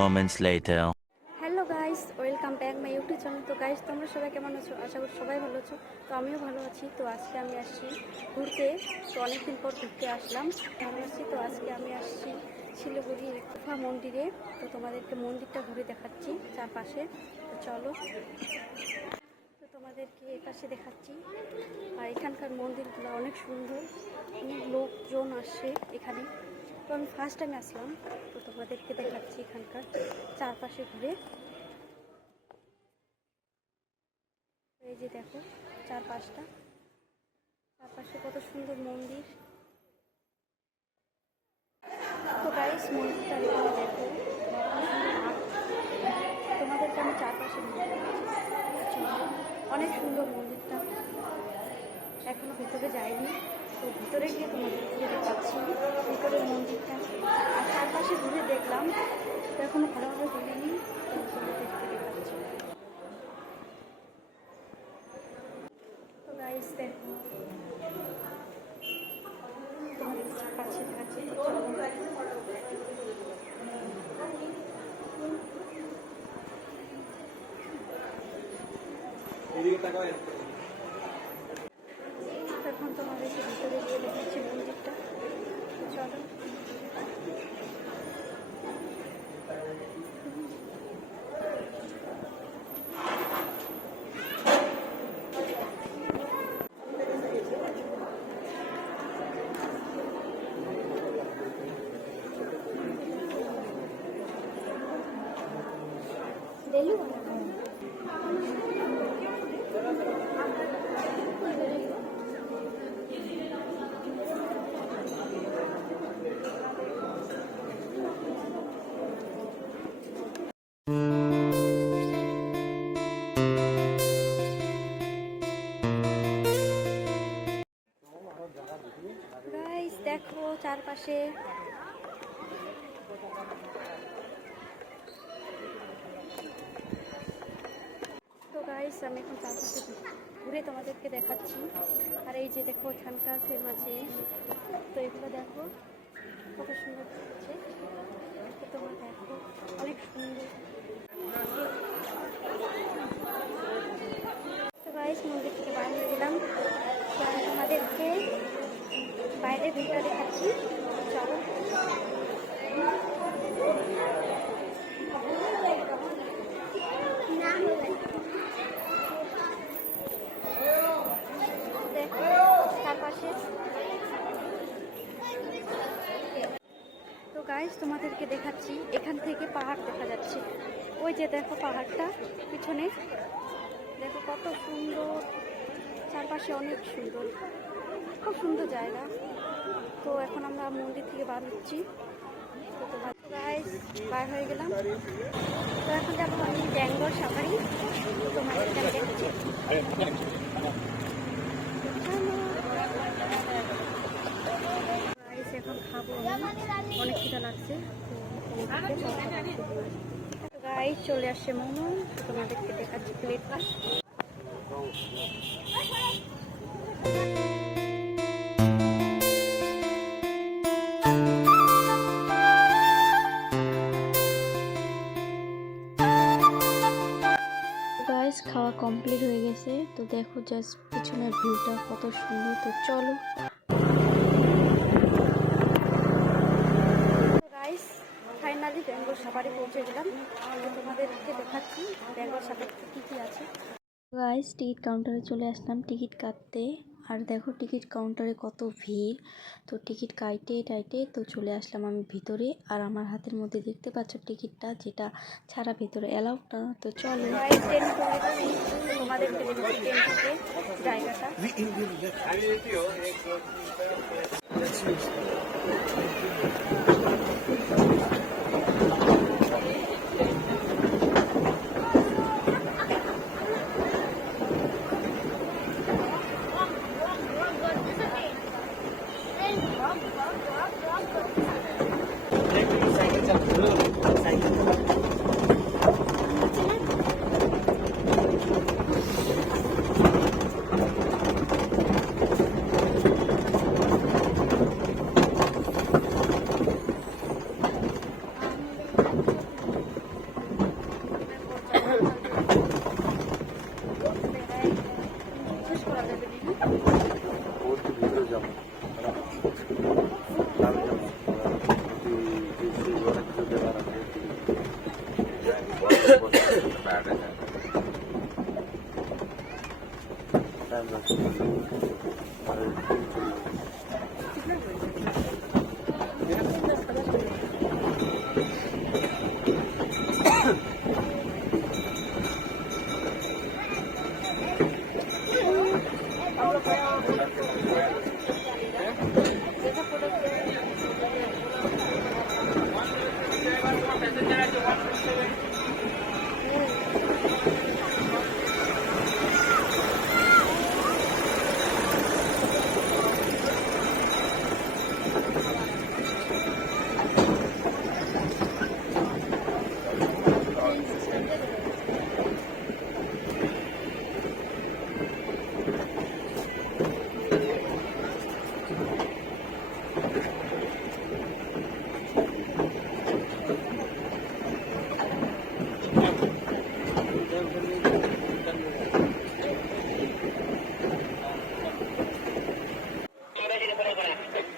moments later. Hello guys, welcome back my YouTube channel. তো guys, তোমরা সবাই কেমন আছো? আশা করি সবাই ভালো আছো। তো আমিও ভালো আছি। তো আজকে আমি আসছি ঘুরতে। তো অনেকদিন পর ঘুরতে আসলাম, ভালো আছি। তো আজকে আমি আসছি শিলিগুড়ি গুফা মন্দিরে। তো তোমাদেরকে মন্দিরটা ঘুরে দেখাচ্ছি চারপাশে। তো চলো, তো তোমাদেরকে এপাশে দেখাচ্ছি। আর এখানকার মন্দিরগুলো অনেক সুন্দর, অনেক লোকজন আসে এখানে। তো আমি ফার্স্ট টাইম আসলাম, তো তোমাদেরকে দেখাচ্ছি এখানকার চারপাশে ঘুরে। এই যে দেখো চারপাশে কত সুন্দর মন্দির। তো গাইস, মন্দিরটা এখানে দেখো, তোমাদেরকে আমি চারপাশে অনেক সুন্দর মন্দিরটা। এখনো ভিতরে যাইনি, তো ভিতরে গিয়ে তোমাদেরকে দেখাচ্ছি ভিতরের মন্দিরটা। আর চারপাশে ঘুরে দেখলাম, তো এখনো ভালোভাবে ঘুরিনি, তো তোমাদেরকে দেখাচ্ছি। তো গাইস দেখো, তোমাদের কাছে দেখাচ্ছি। এখন তোমাদেরকে ভিতরে গিয়ে দেখাচ্ছি মন্দিরটা। চলো, গাইস দেখো চারপাশে। তো গাইস, আমি এখন চারপাশে ঘুরে তোমাদেরকে দেখাচ্ছি। আর এই যে দেখো এখানকার ফেমাস জিনিস, তো এগুলো দেখো কত সুন্দর হচ্ছে। তো তোমরা দেখো অনেক সুন্দর। তো গাইস, মন্দির থেকে বাইরে হয়ে গেলাম, আমি তোমাদেরকে বাইরে ভিড়টা দেখাচ্ছি। চলো, দেখো চারপাশে। তো গাইস, তোমাদেরকে দেখাচ্ছি এখান থেকে পাহাড় দেখা যাচ্ছে। ওই যে দেখো পাহাড়টা পিছনে, দেখো কত সুন্দর। চারপাশে অনেক সুন্দর, খুব সুন্দর জায়গা। তো এখন আমরা মন্দির থেকে বার হচ্ছি। তো তোমার গাইস বার হয়ে গেলাম। তো এখন যাবো আমি ব্যাঙ্গালোর সাফারি। তোমাদেরকে আমি দেখছি। গাইস এখন খাবো, অনেক খিদা লাগছে। তো গাইস চলে আসছে মোমো, তোমাদেরকে দেখাচ্ছি প্লেটটা। গাইস খাওয়া কমপ্লিট হয়ে গেছে। তো দেখো জাস্ট পিছনের ভিউটা কত সুন্দর। তো চলো, গাইস ফাইনালি ব্যাঙ্গালোর সাফারি পৌঁছে গেলাম। তো তোমাদেরকে দেখাচ্ছি ব্যাঙ্গালোর সাফারিতে কী কী আছে। গাইস টিকিট কাউন্টারে চলে আসলাম টিকিট কাটতে। আর দেখো টিকিট কাউন্টারে কত ভিড়। তো টিকিট কাটতে তো চলে আসলাম আমি ভিতরে। আর আমার হাতের মধ্যে দেখতে পাচ্ছ টিকিটটা, যেটা ছাড়া ভিতরে অ্যালাউড না। তো চলো তোমাদেরকে জায়গাটা।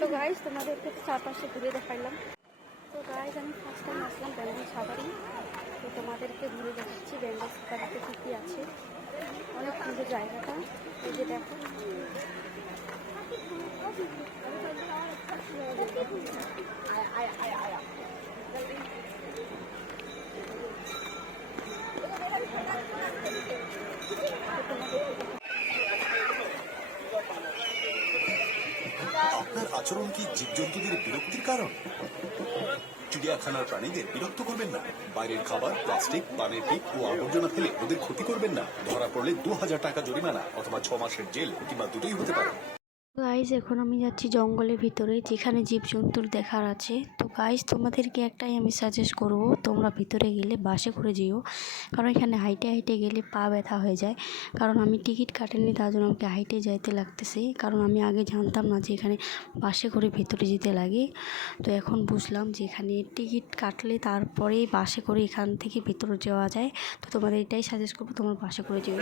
তো গাইজ তোমাদেরকে চারপাশে ঘুরে দেখাইলাম। তো গাইজ আমি ফার্স্ট টাইম আসলাম বেঙ্গল সাফারি। তো তোমাদেরকে ঘুরে দেখাচ্ছি বেঙ্গল সাফারিতে কী কী আছে। অনেক সুন্দর জায়গাটা, এই যে দেখো। আপনার আচরণ কি জীবজন্তুদের বিরক্তির কারণ? চিড়িয়াখানার প্রাণীদের বিরক্ত করবেন না। বাইরের খাবার, প্লাস্টিক, পানের টিপ ও আবর্জনা ফেলে ওদের ক্ষতি করবেন না। ধরা পড়লে 2000 টাকা জরিমানা অথবা 6 মাসের জেল কিংবা দুটোই হতে পারে। গাইজ এখন আমি যাচ্ছি জঙ্গলের ভিতরে, যেখানে জীবজন্তুর দেখার আছে। তো গাইজ তোমাদেরকে একটাই আমি সাজেস্ট করব, তোমরা ভিতরে গেলে বাসে করে যেও, কারণ এখানে হাইটে হাইটে গেলে পা ব্যথা হয়ে যায়। কারণ আমি টিকিট কাটেনি, তার জন্য আমাকে হাইটে যাইতে লাগতেছে। কারণ আমি আগে জানতাম না যে এখানে বাসে করে ভিতরে যেতে লাগে। তো এখন বুঝলাম যে এখানে টিকিট কাটলে তারপরেই বাসে করে এখান থেকে ভিতরে যাওয়া যায়। তো তোমাদের এটাই সাজেস্ট করবো, তোমরা বাসে করে যেও।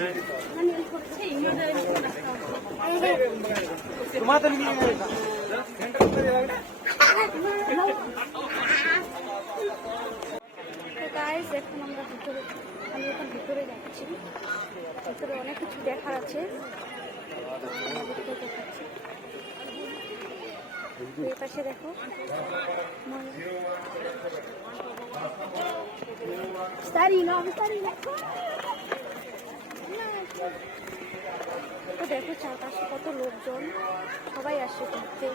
তো গাইস এখন আমরা আমি এখন ভিতরে যাচ্ছি। ভিতরে অনেক কিছু দেখার আছে, আমাদেরকে দেখাচ্ছি। এই পাশে দেখো তো দেখো চারপাশে কত লোকজন, সবাই আসে ঘুরতে।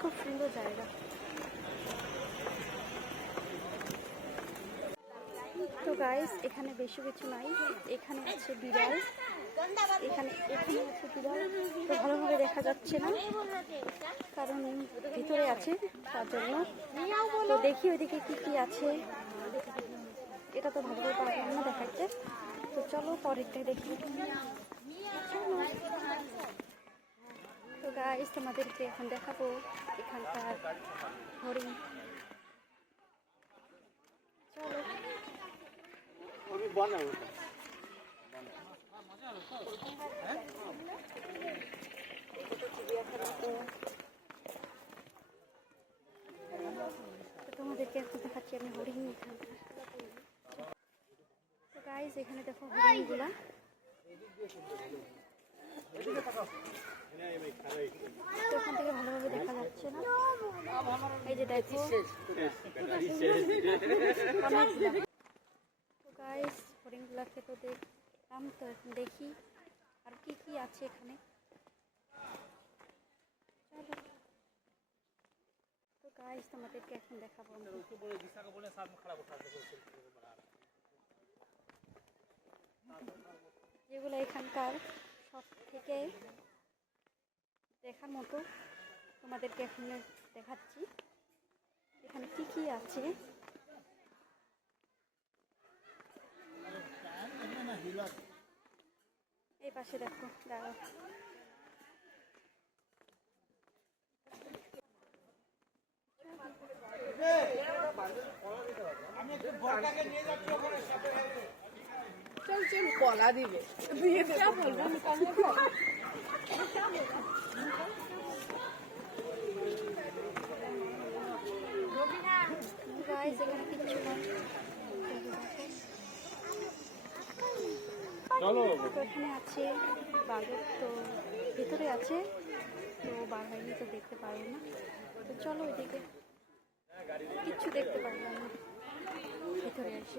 খুব সুন্দর জায়গা। তো গাইস এখানে বেশি কিছু নাই, এখানে আছে বিড়াল, এখানে আছে বিড়াল। তো ভালোভাবে দেখা যাচ্ছে না কারণ ভিতরে আছে, তার জন্য। তো দেখি ওইদিকে কি কি আছে, এটা তো ভালোভাবে পারলাম না দেখাইতে। তো চলো পরেরটা দেখি। তো গাইস তোমাদেরকে এখন দেখাবো এখানকার হরিণ। চলো তোমাদেরকে এখন দেখাচ্ছি আমি হরিণ এখানকার। তো গাইস এখানে দেখো হরিণগুলা। তো এখান থেকে ভালোভাবে দেখা যাচ্ছে না, এই যে দেখো। তো গাইস হরিণগুলাকে তো দেখলাম, তো এখন দেখি আর কি কি আছে এখানে। চলো তো গাইস তোমাদেরকে এখন দেখাবো যেগুলো এখানকার সব থেকে দেখার মতো, তোমাদেরকে এখন দেখাচ্ছি এখানে কি কি আছে। এই পাশে দেখো, দাঁড়াও। চল চল কলা দিবে দিয়ে দে গাইস এখানে কিচ্ছু নাই, তো এখানে আছে বাঘের, তো ভিতরে আছে, তো বার হয়নি তো দেখতে পারবো না। তো চলো ওইদিকে, কিচ্ছু দেখতে পারলাম না ভিতরে এসে।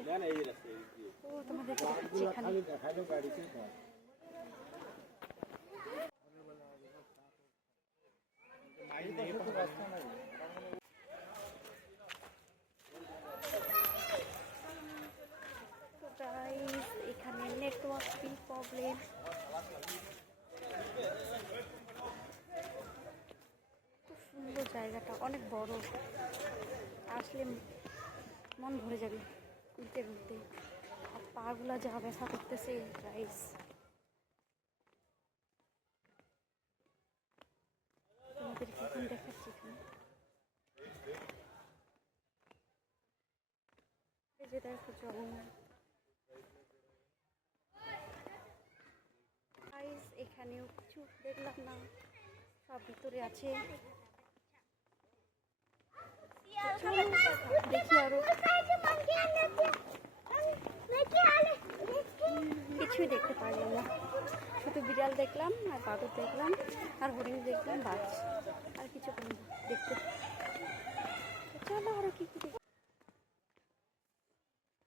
তো তোমাদের দেখাচ্ছি এখানে। নেটওয়ার্ক কি প্রবলেম। খুব সুন্দর জায়গাটা, অনেক বড়, আসলে মন ভরে যাবে ঘুরতে ঘুরতে। আর পাগুলা যা ব্যথা করতেছে গাইস। তোমাদেরকে এখন দেখাচ্ছি এখানে। এই যে দেখো জঙ্গল। গাইস এখানেও কিছু দেখলাম না, সব ভিতরে আছে। চলো দেখি আরো। কিছুই দেখতে পারলাম না, শুধু বিড়াল দেখলাম আর বাদর দেখলাম আর হরিণ দেখলাম, বাজ আর কিছু দেখতে। চলো আরো কি কি দেখ।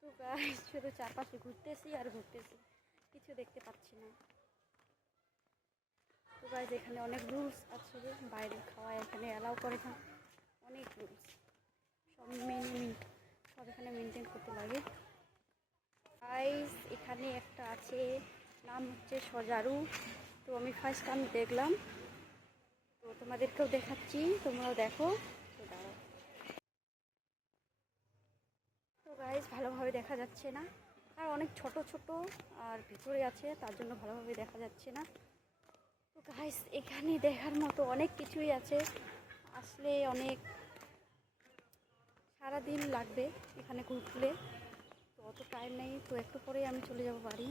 তো গাইস শুধু চারপাশে ঘুরতেছি আর ঘুরতেছি, কিছু দেখতে পাচ্ছি না। তো গাইস এখানে অনেক রুলস আছে, বাইরের খাওয়া এখানে অ্যালাউ করে না, অনেক রুলস, সব সব এখানে মেনটেন করতে লাগে। গাইস এখানে একটা আছে, নাম হচ্ছে সজারু। তো আমি ফার্স্ট টাইম দেখলাম, তো তোমাদেরকেও দেখাচ্ছি, তোমরাও দেখো। তো দাঁড়াও। তো গাইস ভালোভাবে দেখা যাচ্ছে না, আর অনেক ছোট ছোট আর ভিতরে আছে, তার জন্য ভালোভাবে দেখা যাচ্ছে না। তো গাইস এখানে দেখার মতো অনেক কিছুই আছে, আসলে অনেক সারাদিন লাগবে এখানে ঘুরলে, তো অত টাইম নেই। তো একটু পরেই আমি চলে যাব বাড়ি।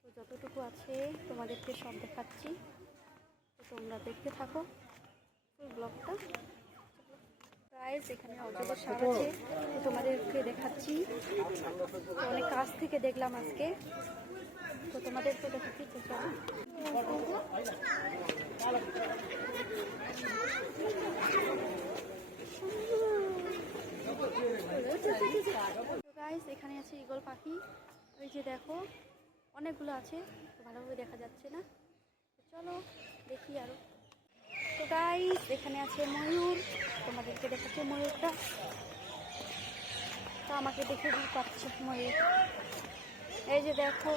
তো যতটুকু আছে তোমাদেরকে সব দেখাচ্ছি, তো তোমরা দেখতে থাকো ফুল ব্লগটা। গাইস এখানে অজগর সাপ আছে, তো তোমাদেরকে দেখাচ্ছি। তো অনেক কাছ থেকে দেখলাম আজকে, তো তোমাদেরকে দেখাচ্ছি। তো চলো। গাইস এখানে আছে ঈগল পাখি, ওই যে দেখো অনেকগুলো আছে, তো ভালোভাবে দেখা যাচ্ছে না। তো চলো দেখি আরো। তো গাইস এখানে আছে ময়ূর, তোমাদেরকে দেখাচ্ছে ময়ূরটা। তো আমাকে দেখে ভয় পাচ্ছে ময়ূর, এই যে দেখো,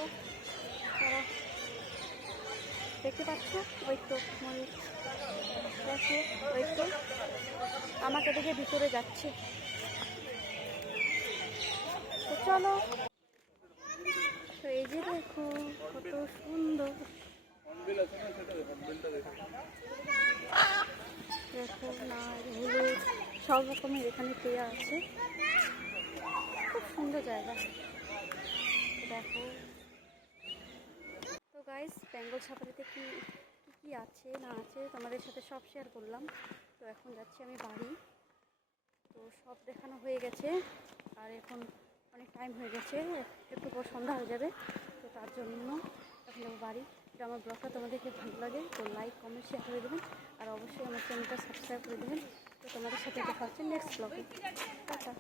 দেখতে পাচ্ছ, ওই তো ময়ূর, দেখো ওই তো আমাকে দেখে ভিতরে যাচ্ছে। তো চলো। তো এই যে দেখো কত সুন্দর, দেখো না হলুদ সব রকমের এখানে পেয়া আছে, খুব সুন্দর জায়গা। দেখো। তো গাইস বেঙ্গল সাফারিতে কি কি আছে না আছে তোমাদের সাথে সব শেয়ার করলাম। তো এখন যাচ্ছি আমি বাড়ি, তো সব দেখানো হয়ে গেছে, আর এখন অনেক টাইম হয়ে গেছে, একটু পর সন্ধ্যা হয়ে যাবে। তো তার জন্য এখন যাবো বাড়ি। যদি আমার ব্লগটা তোমাদেরকে ভালো লাগে তো লাইক কমেন্ট শেয়ার করে দেবেন, আর অবশ্যই আমার চ্যানেলটা সাবস্ক্রাইব করে দেবেন। তো তোমাদের সাথে দেখা হচ্ছে নেক্সট ব্লগে। টাটা।